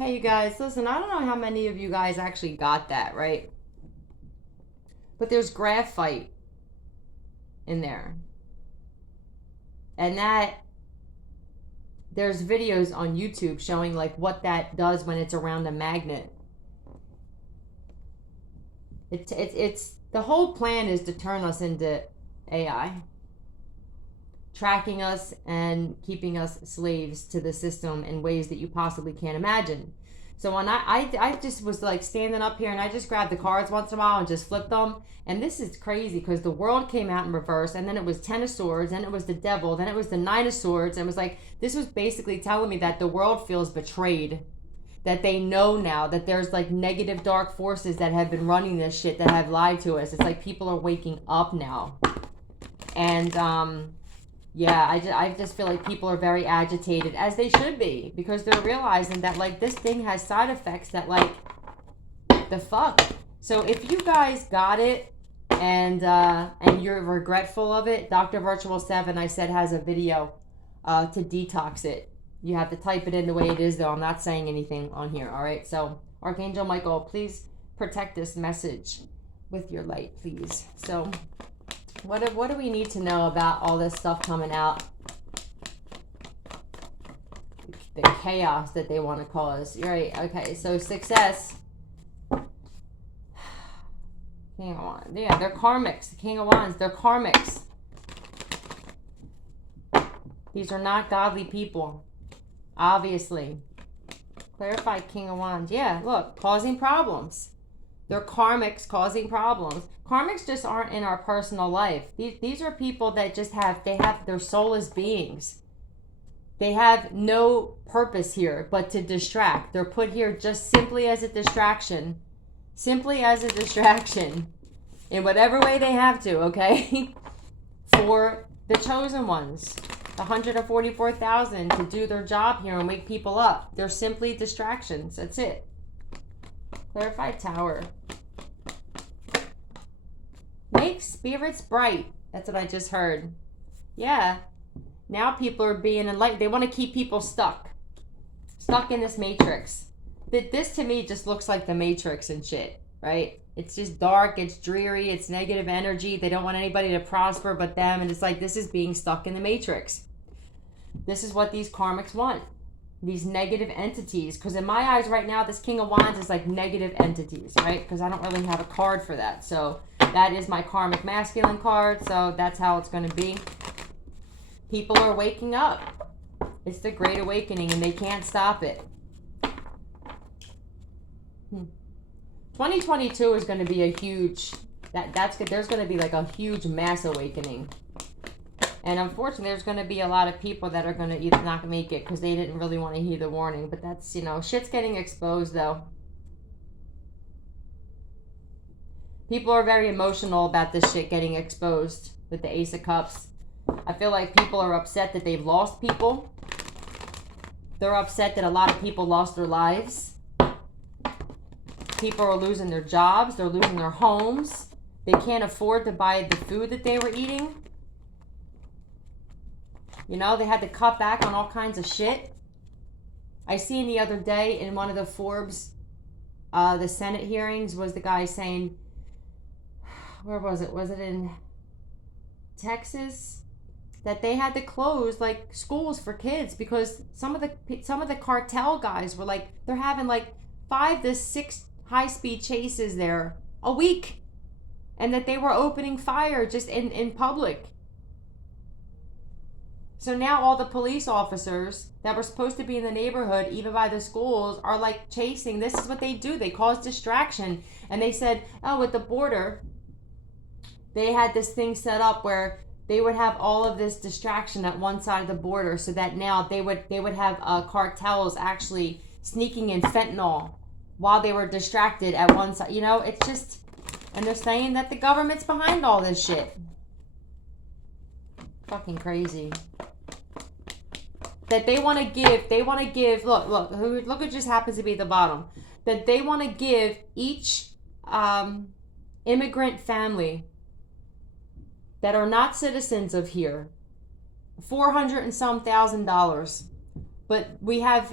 Hey, you guys, listen, I don't know how many of you guys actually got that, right? But there's graphite in there. And there's videos on YouTube showing like what that does when it's around a magnet. It's the whole plan is to turn us into AI, tracking us and keeping us slaves to the system in ways that you possibly can't imagine. So when I just was like standing up here and I just grabbed the cards once in a while and just flipped them. And this is crazy because the world came out in reverse, and then it was Ten of Swords, then it was the Devil, then it was the Nine of Swords. And it was like, this was basically telling me that the world feels betrayed. That they know now that there's like negative dark forces that have been running this shit that have lied to us. It's like people are waking up now. And yeah, I just feel like people are very agitated, as they should be, because they're realizing that like this thing has side effects that like the fuck. So if you guys got it and you're regretful of it, Dr. Virtual 7, I said, has a video to detox it. You have to type it in the way it is, though. I'm not saying anything on here, all right? So Archangel Michael, please protect this message with your light, please. So what do we need to know about all this stuff coming out? The chaos that they want to cause. Right, okay, so success. King of Wands. Yeah, they're karmics. King of Wands, they're karmics. These are not godly people, obviously. Clarify King of Wands. Yeah, look, causing problems. They're karmics causing problems. Karmics just aren't in our personal life. These are people that just have their soulless beings. They have no purpose here but to distract. They're put here just simply as a distraction. Simply as a distraction. In whatever way they have to, okay? For the chosen ones. The 144,000 to do their job here and wake people up. They're simply distractions. That's it. Clarified Tower. Make spirits bright. That's what I just heard. Yeah. Now people are being enlightened. They want to keep people stuck. Stuck in this matrix. This to me just looks like the Matrix and shit, right? It's just dark, it's dreary, it's negative energy. They don't want anybody to prosper but them. And it's like, this is being stuck in the Matrix. This is what these karmics want. These negative entities. Because in my eyes right now, this King of Wands is like negative entities, right? Because I don't really have a card for that. So that is my karmic masculine card. So that's how it's going to be. People are waking up. It's the Great Awakening and they can't stop it. 2022 is going to be a huge, there's going to be like a huge mass awakening. And unfortunately, there's going to be a lot of people that are going to either not make it because they didn't really want to hear the warning. But that's, you know, shit's getting exposed though. People are very emotional about this shit getting exposed with the Ace of Cups. I feel like people are upset that they've lost people. They're upset that a lot of people lost their lives. People are losing their jobs. They're losing their homes. They can't afford to buy the food that they were eating. You know, they had to cut back on all kinds of shit. I seen the other day in one of the Forbes, the Senate hearings, was the guy saying, where was it? Was it in Texas? That they had to close like schools for kids because some of the cartel guys were like, they're having like 5 to 6 high-speed chases there a week, and that they were opening fire just in public. So now all the police officers that were supposed to be in the neighborhood, even by the schools, are like chasing. This is what they do. They cause distraction. And they said, oh, at the border, they had this thing set up where they would have all of this distraction at one side of the border, so that now they would have cartels actually sneaking in fentanyl while they were distracted at one side. You know, it's just, and they're saying that the government's behind all this shit. Fucking crazy. That they want to give, look who just happens to be at the bottom. That they want to give each immigrant family that are not citizens of here $400 and some thousand. but we have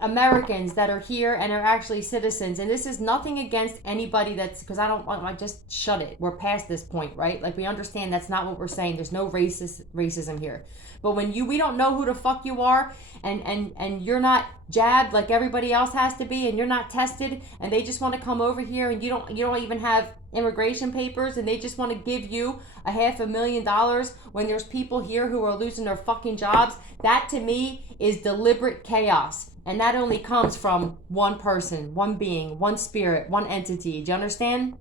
Americans that are here and are actually citizens, and this is nothing against anybody that's, because I just shut it. We're past this point, right? Like, we understand that's not what we're saying. There's no racism here. But when we don't know who the fuck you are, and you're not jabbed like everybody else has to be, and you're not tested, and they just want to come over here, and you don't even have immigration papers, and they just want to give you $500,000 when there's people here who are losing their fucking jobs, that to me is deliberate chaos. And that only comes from one person, one being, one spirit, one entity. Do you understand?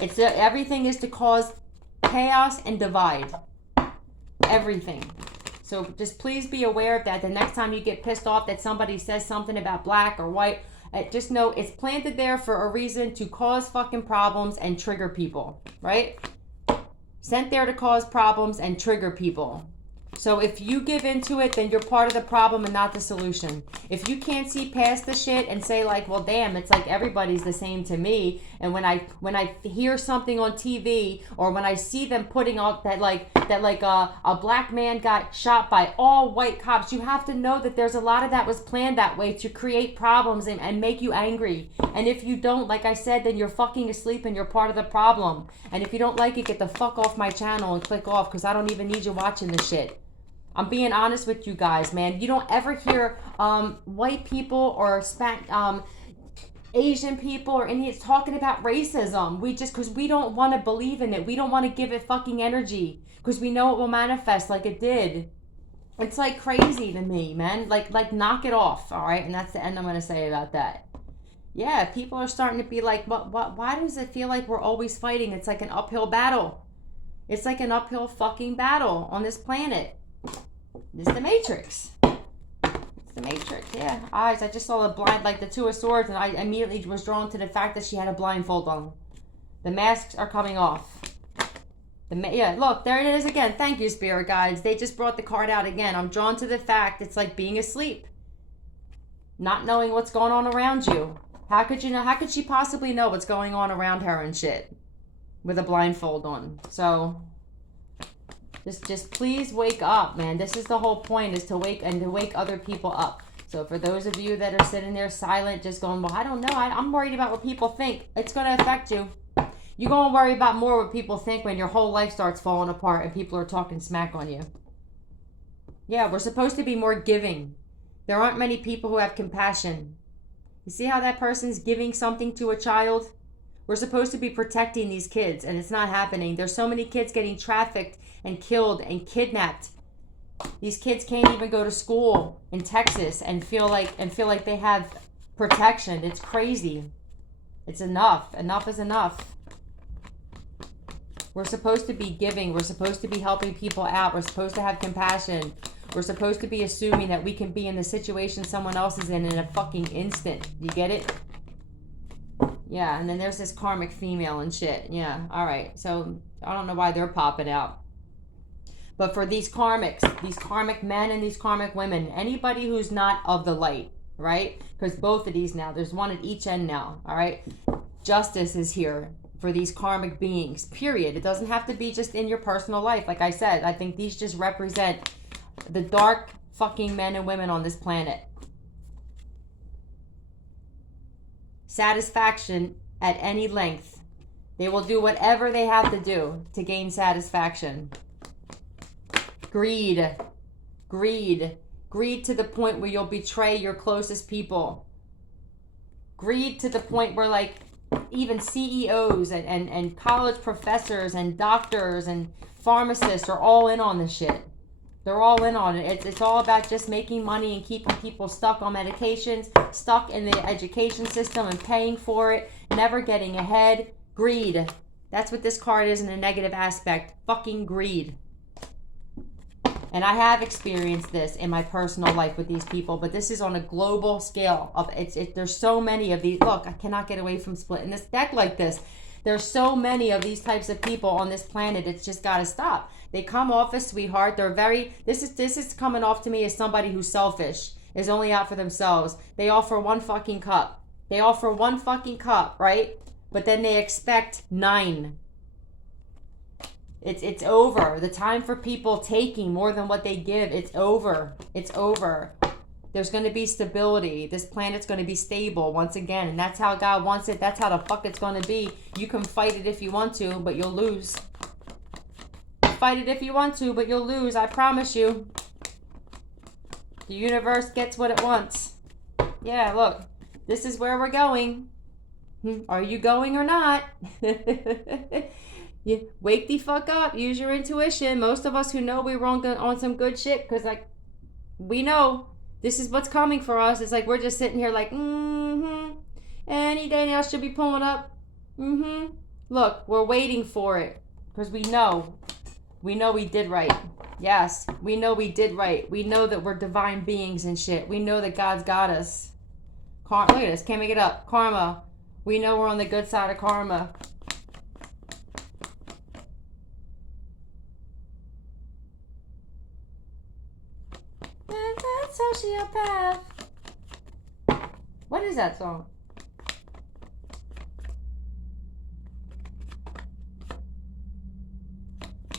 Everything is to cause chaos and divide. Everything. So just please be aware of that. The next time you get pissed off that somebody says something about black or white, just know it's planted there for a reason, to cause fucking problems and trigger people, right? Sent there to cause problems and trigger people. So if you give into it, then you're part of the problem and not the solution. If you can't see past the shit and say like, well, damn, it's like everybody's the same to me. And when I hear something on TV, or when I see them putting out that a black man got shot by all white cops, you have to know that there's a lot of that was planned that way to create problems and make you angry. And if you don't, like I said, then you're fucking asleep and you're part of the problem. And if you don't like it, get the fuck off my channel and click off, because I don't even need you watching this shit. I'm being honest with you guys, man. You don't ever hear white people or Asian people or Indians talking about racism. Because we don't want to believe in it. We don't want to give it fucking energy, because we know it will manifest like it did. It's like crazy to me, man. Like knock it off, all right? And that's the end I'm going to say about that. Yeah, people are starting to be like, why does it feel like we're always fighting? It's like an uphill battle. It's like an uphill fucking battle on this planet. This is the Matrix. It's the Matrix, yeah. Eyes, I just saw the blind, like the Two of Swords, and I immediately was drawn to the fact that she had a blindfold on. The masks are coming off. Yeah, look, there it is again. Thank you, spirit guides. They just brought the card out again. I'm drawn to the fact it's like being asleep. Not knowing what's going on around you. How could you know? How could she possibly know what's going on around her and shit with a blindfold on? So just please wake up, man. This is the whole point, is to wake other people up. So for those of you that are sitting there silent, just going, well, I don't know. I'm worried about what people think. It's going to affect you. You're going to worry about more what people think when your whole life starts falling apart and people are talking smack on you. Yeah, we're supposed to be more giving. There aren't many people who have compassion. You see how that person's giving something to a child? We're supposed to be protecting these kids, and it's not happening. There's so many kids getting trafficked and killed and kidnapped. These kids can't even go to school in Texas and feel like they have protection. It's crazy. It's enough. Enough is enough. We're supposed to be giving. We're supposed to be helping people out. We're supposed to have compassion. We're supposed to be assuming that we can be in the situation someone else is in a fucking instant. You get it? Yeah, and then there's this karmic female and shit. Yeah, all right. So I don't know why they're popping out. But for these karmic men and these karmic women, anybody who's not of the light, right? Because both of these now, there's one at each end now, all right? Justice is here for these karmic beings, period. It doesn't have to be just in your personal life. Like I said, I think these just represent the dark fucking men and women on this planet. Satisfaction at any length. They will do whatever they have to do to gain satisfaction. Greed to the point where you'll betray your closest people. Greed to the point where, like, even CEOs and college professors and doctors and pharmacists are all in on this shit. They're all in on it. It's all about just making money and keeping people stuck on medications, stuck in the education system and paying for it, never getting ahead. Greed. That's what this card is in a negative aspect. Fucking greed. And I have experienced this in my personal life with these people, but this is on a global scale. There's so many of these. Look, I cannot get away from splitting this deck like this. There's so many of these types of people on this planet. It's just got to stop. They come off as sweetheart. They're this is coming off to me as somebody who's selfish, is only out for themselves. They offer one fucking cup. Right? But then they expect 9. It's over. The time for people taking more than what they give, it's over. It's over. There's going to be stability. This planet's going to be stable once again. And that's how God wants it. That's how the fuck it's going to be. You can fight it if you want to, but you'll lose. Fight it if you want to, but you'll lose. I promise you. The universe gets what it wants. Yeah, look. This is where we're going. Are you going or not? You wake the fuck up. Use your intuition. Most of us who know we were on some good shit, because like we know this is what's coming for us. It's like we're just sitting here like, any day now should be pulling up. Look, we're waiting for it because we know we did right. Yes, we know we did right. We know that we're divine beings and shit. We know that God's got us. Look at this. Can't make it up. Karma. We know we're on the good side of karma. Sociopath. What is that song?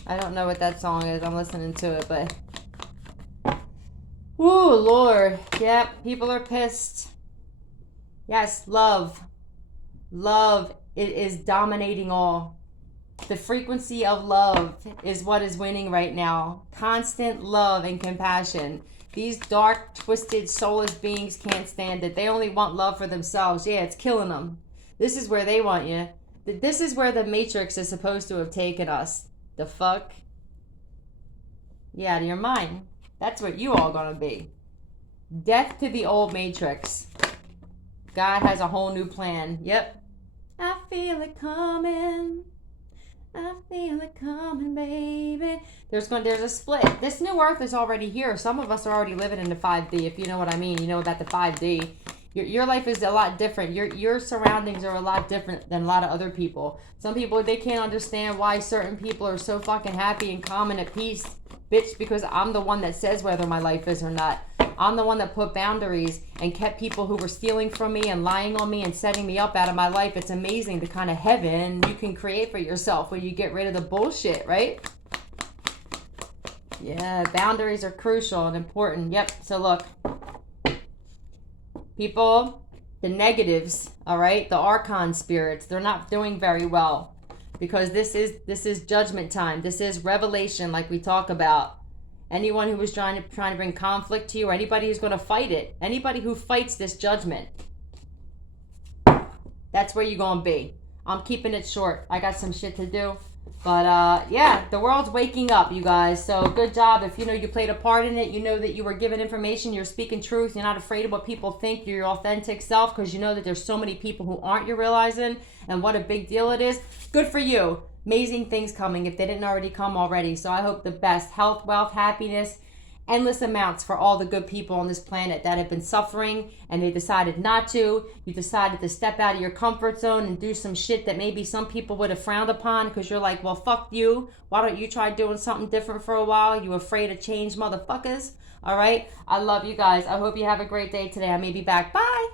I don't know what that song is. I'm listening to it, but ooh, Lord. Yep, people are pissed. Yes, love. Love is dominating all. The frequency of love is what is winning right now. Constant love and compassion. These dark, twisted, soulless beings can't stand it. They only want love for themselves. Yeah, it's killing them. This is where they want you. This is where the Matrix is supposed to have taken us. The fuck? Yeah, out of your mind. That's what you all gonna be. Death to the old Matrix. God has a whole new plan. Yep. I feel it coming. I feel it coming, baby. There's a split. This new earth is already here. Some of us are already living in the 5D, if you know what I mean. You know about the 5D. Your life is a lot different. Your surroundings are a lot different than a lot of other people. Some people, they can't understand why certain people are so fucking happy and calm and at peace. Bitch, because I'm the one that says whether my life is or not. I'm the one that put boundaries and kept people who were stealing from me and lying on me and setting me up out of my life. It's amazing the kind of heaven you can create for yourself when you get rid of the bullshit, right? Yeah, boundaries are crucial and important. Yep, so look. People, the negatives, all right, the archon spirits, they're not doing very well because this is judgment time. This is revelation like we talk about. Anyone who was trying to bring conflict to you, or anybody who's going to fight it, anybody who fights this judgment, that's where you're going to be. I'm keeping it short. I got some shit to do. But yeah, the world's waking up, you guys. So good job. If you know you played a part in it, you know that you were given information, you're speaking truth, you're not afraid of what people think, you're your authentic self, because you know that there's so many people who aren't, you're realizing, and what a big deal it is. Good for you. Amazing things coming if they didn't already come already. So I hope the best health, wealth, happiness, endless amounts for all the good people on this planet that have been suffering and they decided not to. You decided to step out of your comfort zone and do some shit that maybe some people would have frowned upon because you're like, well, fuck you. Why don't you try doing something different for a while? You afraid of change, motherfuckers? All right. I love you guys. I hope you have a great day today. I may be back. Bye.